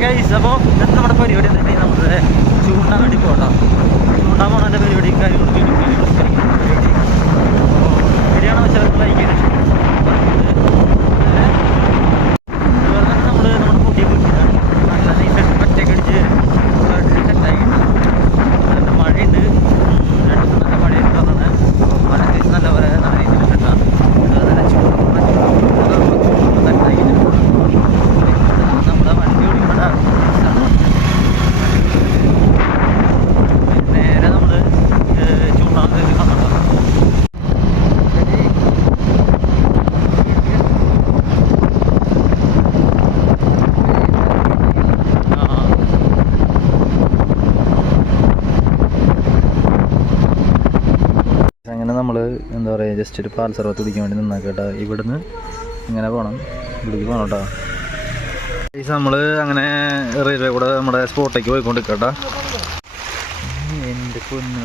Guys അപ്പോൾ ഇന്നത്തെ നമ്മുടെ പരിപാടി എന്താ വെച്ചാൽ നമ്മുടെ ചൂണ്ടാൻ വേണ്ടി പോട്ടോ ചൂണ്ടാൻ പോകുന്നതിന്റെ പരിപാടി? കാര്യങ്ങളൊക്കെ ഉണ്ട്. പരിപാടി ശരിയാണോ വെച്ചാൽ ലൈക്ക് ചെയ്ത് അതുപോലെ തന്നെ നമ്മൾ നമ്മുടെ പുതിയ വീട്ടിലാണ് നല്ല നൈസായിട്ട് പറ്റൊക്കെ അടിച്ച് സെറ്റാക്കിയിട്ടുണ്ട് നല്ല മഴയുണ്ട് ഉം, രണ്ട് ദിവസം നല്ല മഴയുണ്ട് പറഞ്ഞാൽ അപ്പോൾ മഴ അത്യാവശ്യം നല്ല പോലെ നല്ല രീതിയിൽ കിട്ടാം അതുപോലെ തന്നെ ചൂട് സെറ്റാക്കിയിട്ടുണ്ട് നമ്മുടെ വണ്ടി ഓടിക്കേണ്ട നേരെ നമ്മൾ ചൂണ്ടാൻ കാണണം ആ അങ്ങനെ നമ്മൾ എന്താ പറയുക ജസ്റ്റ് ഒരു പാൽ സർവത്ത് കുടിക്കാൻ വേണ്ടി നിന്നാക്കേട്ടാ ഇവിടുന്ന് ഇങ്ങനെ പോകണം ഇവിടേക്ക് പോകണം കേട്ടോ. ഈ നമ്മൾ അങ്ങനെ റെയിൽവേ കൂടെ നമ്മുടെ സ്പോട്ടേക്ക് കേട്ടോ എന്റെ പൊന്ന്.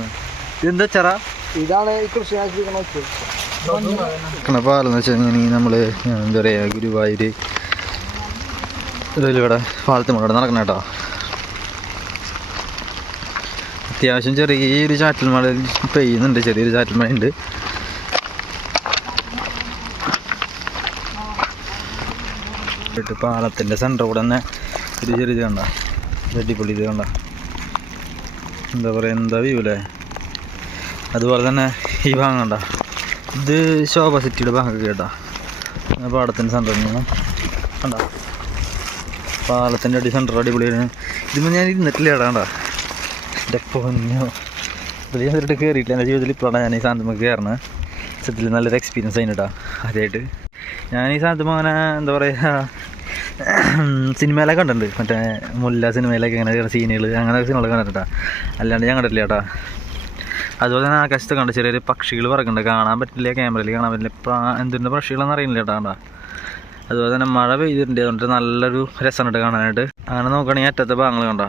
ഇതെന്താ ചെറ? ഇതാണ് ഈ കൃഷി പാലെന്ന് വെച്ച് കഴിഞ്ഞാൽ നമ്മൾ എന്താ പറയുക ഗുരുവായൂർ റെയിൽവേയുടെ പാലത്ത് മുന്നോട്ട് നടക്കണം കേട്ടോ. അത്യാവശ്യം ചെറിയൊരു ചാറ്റൽ മഴ പെയ്യുന്നുണ്ട് ചെറിയൊരു ചാറ്റൽ മഴ ഉണ്ട് പാലത്തിന്റെ സെന്റർ കൂടെ തന്നെ ഒരു ചെറിയ കണ്ട? അടിപൊളി ഇത് കണ്ട? എന്താ പറയുക എന്താ വ്യൂ അല്ലേ അതുപോലെ തന്നെ ഈ ഭാഗം കണ്ട? ഇത് ശോഭ സിറ്റിയുടെ ഭാഗമൊക്കെ കേട്ടോ. പാടത്തിന്റെ സെന്ററിൽ നിന്ന് കണ്ട? പാലത്തിന്റെ അടി സെന്റർ അടിപൊളിയാണ്. ഇതിപ്പോൾ ഞാൻ ഇരുന്നിട്ടില്ല കേട്ടോ കണ്ട വലിയ ഞാൻ കയറിയിട്ടില്ല എന്റെ ജീവിതത്തിൽ ഇപ്പോഴാണ് ഞാൻ ഈ സാധനത്തിൽ കയറണത് സത്യത്തിൽ നല്ലൊരു എക്സ്പീരിയൻസ് ആയിരുന്നു കേട്ടോ ആദ്യമായിട്ട് ഞാൻ ഈ സാധനം അങ്ങനെ എന്താ പറയുക സിനിമയിലൊക്കെ കണ്ടിട്ടുണ്ട്. മറ്റേ മുല്ല സിനിമയിലൊക്കെ ഇങ്ങനെ സീനുകൾ അങ്ങനെ സിനിമകളൊക്കെ കണ്ടിട്ടാ അല്ലാണ്ട് ഞാൻ കണ്ടിട്ടില്ല കേട്ടോ അതുപോലെ തന്നെ ആകാശത്ത് കണ്ട ചെറിയൊരു പക്ഷികൾ പറക്കുന്നുണ്ട്. കാണാൻ പറ്റില്ല ക്യാമറയിൽ കാണാൻ പറ്റില്ല. എന്തിന്റെ പക്ഷികളെന്ന് അറിയില്ല കേട്ടോ കണ്ടാ. അതുപോലെ തന്നെ മഴ പെയ്തിട്ടുണ്ട്. അതുകൊണ്ട് നല്ലൊരു രസമുണ്ട് കാണാനായിട്ട്. അങ്ങനെ നോക്കുകയാണെങ്കിൽ അറ്റത്തെ ഭാഗങ്ങൾ കണ്ട.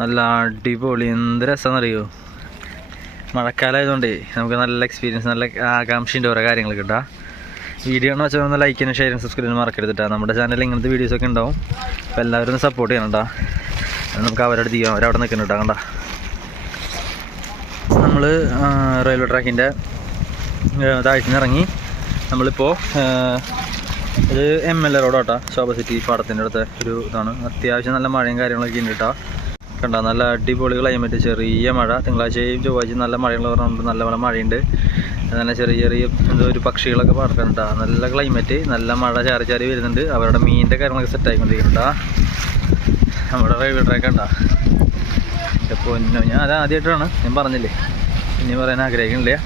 നല്ല അടിപൊളി. എന്ത് രസമെന്നറിയോ മഴക്കാലമായതുകൊണ്ടേ നമുക്ക് നല്ല എക്സ്പീരിയൻസ് നല്ല ആകാംക്ഷന്റെ ഓരോ കാര്യങ്ങൾ കേട്ടോ വീഡിയോ എന്ന് വെച്ചാൽ ഒന്ന് ലൈക്കിനും ഷെയറിനും സബ്സ്ക്രൈബിനും മറക്കരുത് കേട്ടോ നമ്മുടെ ചാനലിൽ ഇങ്ങനത്തെ വീഡിയോസൊക്കെ ഉണ്ടാവും. അപ്പോൾ എല്ലാവരും ഒന്ന് സപ്പോർട്ട് ചെയ്യണം കേട്ടോ നമുക്ക് അവരോട് ചെയ്യാം. അവരവിടെ നിൽക്കുന്നുണ്ട് കണ്ട? നമ്മൾ റെയിൽവേ ട്രാക്കിന്റെ താഴ്ച ഇറങ്ങി. നമ്മളിപ്പോൾ ഇത് എം എൽ എ റോഡ് കേട്ടോ ശോഭ സിറ്റി പാടത്തിന്റെ അടുത്ത് ഒരു ഇതാണ്. അത്യാവശ്യം നല്ല മഴയും കാര്യങ്ങളൊക്കെ ഉണ്ട് കേട്ടോ കണ്ട നല്ല അടിപൊളി ക്ലൈമറ്റ് ചെറിയ മഴ. തിങ്കളാഴ്ചയും ചൊവ്വാഴ്ചയും നല്ല മഴയുള്ള പറഞ്ഞുകൊണ്ട് നല്ല നല്ല മഴയുണ്ട്. നല്ല ചെറിയ ചെറിയ എന്തോ ഒരു പക്ഷികളൊക്കെ പറക്കുന്നുണ്ട് നല്ല ക്ലൈമറ്റ് നല്ല മഴ ചാറി ചാറി വരുന്നുണ്ട്. അവരുടെ മീനിന്റെ കാര്യങ്ങളൊക്കെ സെറ്റ് ആയിക്കൊണ്ടിരിക്കുന്നുണ്ടാ നമ്മുടെ റെയിൽവേ ട്രാക്ക് ഉണ്ടാ പൊന്നോ ഞാൻ അത് ആദ്യമായിട്ടാണ് ഞാൻ പറഞ്ഞില്ലേ? ഇനി പറയാൻ ആഗ്രഹിക്കുന്നില്ല.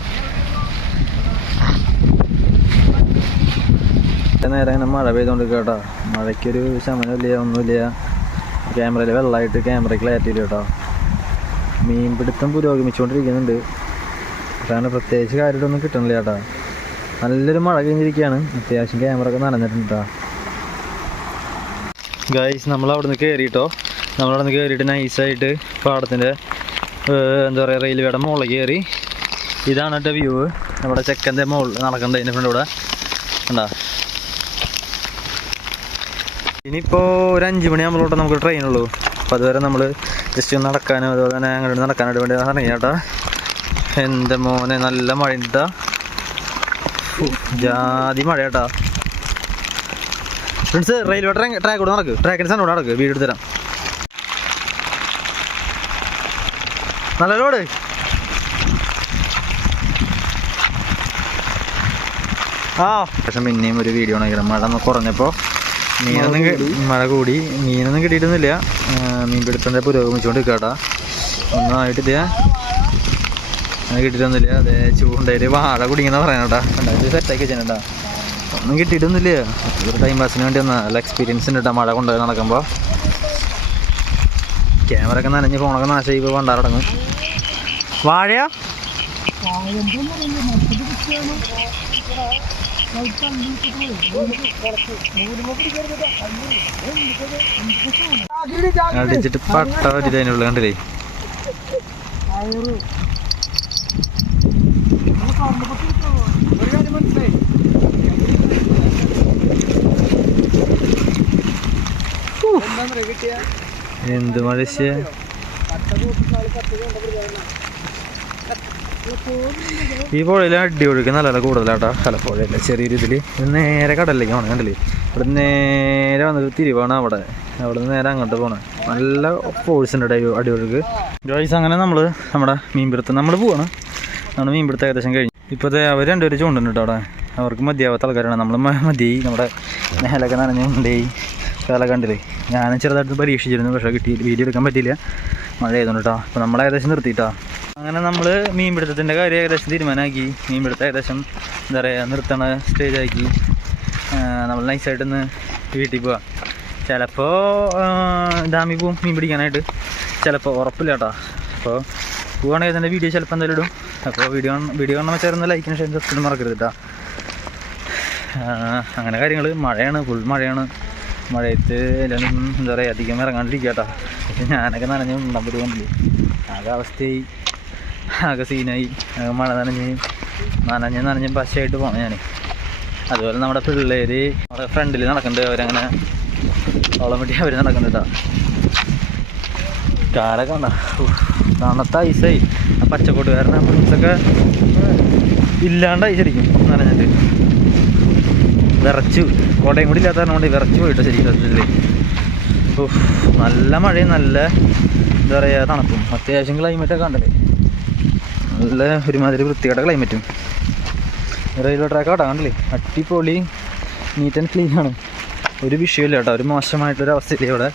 നേരെ ഇങ്ങനെ മഴ പെയ്തുകൊണ്ട് കേട്ടോ മഴയ്ക്കൊരു ശമനമില്ല ഒന്നുമില്ല. ക്യാമറയിൽ വെള്ളമായിട്ട് ക്യാമറ ക്ലാരിറ്റി ഇല്ല മീൻ മീൻപിടുത്തം പുരോഗമിച്ചുകൊണ്ടിരിക്കുന്നുണ്ട്. കാരണം പ്രത്യേകിച്ച് കാര്യമായിട്ടൊന്നും കിട്ടണില്ല ചേട്ടാ നല്ലൊരു മഴ കഴിഞ്ഞിരിക്കുകയാണ്. അത്യാവശ്യം ക്യാമറ ഒക്കെ നനഞ്ഞിട്ടുണ്ട് കേട്ടോ. ഗൈസ് നമ്മൾ അവിടെ നിന്ന് കയറിയിട്ടോ നമ്മളവിടെ നിന്ന് കയറിയിട്ട് നൈസായിട്ട് പാടത്തിന്റെ എന്താ പറയുക റെയിൽവേയുടെ മുകളിൽ കയറി ഇതാണ് കേട്ടോ വ്യൂ നമ്മുടെ ചെക്കന്റെ മുകളിൽ നടക്കേണ്ടതിന്റെ ഫ്രണ്ട് ഇവിടെ. കണ്ടാ? ഇനിയിപ്പോൾ ഒരു അഞ്ച് മണിയാകുമ്പോഴോട്ട് നമുക്ക് ട്രെയിൻ ഉള്ളൂ. അപ്പോൾ അതുവരെ നമ്മൾ ജസ്റ്റ് ഒന്ന് നടക്കാനും അതുപോലെ തന്നെ അങ്ങോട്ട് നടക്കാനായിട്ട് വേണ്ടി ഇറങ്ങി ചേട്ടാ എന്റെ മോനെ നല്ല മഴ ഉണ്ടാ ജാതി മഴ ചേട്ടാ ഫ്രണ്ട്സ് റെയിൽവേ ട്രാക്ക് കൂടെ നടക്ക്. ട്രാക്കിന്റെ സണ്ണോട് നടക്ക്. വീട് എടുത്തരാം നല്ല റോഡ് ആ. പക്ഷെ പിന്നെയും ഒരു വീഡിയോ ആണെങ്കിലും മഴ കുറഞ്ഞപ്പോൾ മീനൊന്നും മഴ കൂടി. മീനൊന്നും കിട്ടിയിട്ടൊന്നുമില്ല. ഇല്ല മീൻപിടുത്തന്റെ പുരോഗമിച്ചുകൊണ്ട് കേട്ടാ ഒന്നായിട്ടില്ല അങ്ങനെ കിട്ടിയിട്ടൊന്നുമില്ല. അതെ ചൂണ്ടയിൽ വാഴ കുടിക്കുന്ന പറയണട്ടാ. രണ്ടായിരത്തി സെറ്റാക്കി വെച്ചിട്ടാ ഒന്നും കിട്ടിയിട്ടൊന്നുമില്ല. ഒരു ടൈം പാസിന് വേണ്ടി വന്നാ നല്ല എക്സ്പീരിയൻസ് ഉണ്ട് കേട്ടോ മഴ കൊണ്ടുപോയി നടക്കുമ്പോൾ ക്യാമറ ഒക്കെ നനഞ്ഞ് ഫോണൊക്കെ നാശമായി ഇപ്പോൾ പണ്ടാറടങ്ങും വാഴയാ? അടിച്ചിട്ട് പട്ട ഒരു അതിനുള്ള കണ്ടില്ലേ? എന്താ മനുഷ്യ? കട്ട കൂട്ടുന്നാൾ കട്ട കൊണ്ട ഈ പുഴയിൽ അടി ഒഴുക്ക് നല്ല കൂടുതലാട്ടാ. കൂടുതലാട്ടാ കലപ്പുഴയില്ല ചെറിയൊരു ഇതിൽ ഇത് നേരെ കടലിലേക്ക് പോകണം കണ്ടില്ലേ? ഇവിടെ നേരെ വന്നിട്ട് തിരിവാണ് അവിടെ. അവിടെ നിന്ന് നേരെ അങ്ങോട്ട് പോകണം നല്ല ഫോഴ്സ് ഉണ്ട് അടി ഒഴുക്ക് ജോയ്സ് അങ്ങനെ നമ്മൾ നമ്മുടെ മീൻപിടുത്തം നമ്മൾ പോവാണ്. നമ്മൾ മീൻപിടുത്തം ഏകദേശം കഴിഞ്ഞു. ഇപ്പോഴത്തെ അവർ രണ്ടുപേരും ചൂണ്ടുണ്ട് കേട്ടോ അവിടെ. അവർക്ക് മതിയാവാത്ത ആൾക്കാരാണ്. നമ്മൾ മതിയായി നമ്മുടെ മേലൊക്കെ നനഞ്ഞുണ്ടേ കാല കണ്ടില്ലേ? ഞാനും ചെറുതായിട്ട് പരീക്ഷിച്ചിരുന്നു പക്ഷേ കിട്ടി വീഡിയോ എടുക്കാൻ പറ്റിയില്ല. മഴ ചെയ്തോണ്ട് കേട്ടോ അപ്പോൾ നമ്മൾ ഏകദേശം നിർത്തിയിട്ടാ. അങ്ങനെ നമ്മൾ മീൻപിടുത്തത്തിന്റെ കാര്യം ഏകദേശം തീരുമാനമാക്കി. മീൻപിടുത്തം ഏകദേശം എന്താ പറയുക നിർത്തണ സ്റ്റേജ് ആക്കി. നമ്മൾ നൈസായിട്ട് ഇന്ന് വീട്ടിൽ പോവാം. ചിലപ്പോൾ ഡാമിൽ പോവും മീൻ പിടിക്കാനായിട്ട്. ചിലപ്പോൾ ഉറപ്പില്ല കേട്ടോ. അപ്പോൾ പോവുകയാണെങ്കിൽ തന്നെ വീഡിയോ ചിലപ്പോൾ എന്തായാലും ഇടും. അപ്പോൾ വീഡിയോ വീഡിയോ കാണാൻ വെച്ചാൽ ലൈക്കിന് ശേഷം സബ്സ്ക്രൈബ് മറക്കരുത് കേട്ടോ. അങ്ങനെ കാര്യങ്ങൾ മഴയാണ് ഫുൾ മഴയാണ്. മഴയത്ത് എല്ലാവരും എന്താ പറയുക അധികം ഇറങ്ങാണ്ടിരിക്കുക കേട്ടോ. പക്ഷെ ഞാനൊക്കെ നനഞ്ഞ് ആ ആകെ അവസ്ഥയായി. ആകെ സീനായി. മഴ നനഞ്ഞ് നനഞ്ഞ് നനഞ്ഞ് പശയായിട്ട് പോണേ ഞാൻ അതുപോലെ നമ്മുടെ പിള്ളേർ നമ്മുടെ ഫ്രണ്ടിൽ നടക്കുന്നുണ്ട് അവരങ്ങനെ ഓളം വേണ്ടി അവർ നടക്കുന്നുണ്ട് കാലൊക്കെ കണ്ട തണുത്ത ഐസായി ആ പച്ചക്കോട്ടുകാരനെ ഫ്രണ്ട്സൊക്കെ ഇല്ലാണ്ടായി ശരിക്കും നനഞ്ഞിട്ട്. വിറച്ചു. കോട്ടയം കൂടി ഇല്ലാത്ത കാരണം കൊണ്ട് വിറച്ചു പോയിട്ട് ശരിക്കും സത്യത്തിൽ. ഉഫ്, നല്ല മഴയും നല്ല എന്താ പറയുക തണുപ്പും. അത്യാവശ്യം ക്ലൈമറ്റൊക്കെ കണ്ടല്ലേ? നല്ല ഒരുമാതിരി വൃത്തികെട്ട ക്ലൈമറ്റും റെയിൽവേ ട്രാക്ക് കേട്ടോ കണ്ടില്ലേ? അടിപൊളി നീറ്റ് ആൻഡ് ക്ലീൻ ആണ്. ഒരു വിഷയമില്ല കേട്ടോ ഒരു മോശമായിട്ടൊരു അവസ്ഥയില്ല ഇവിടെ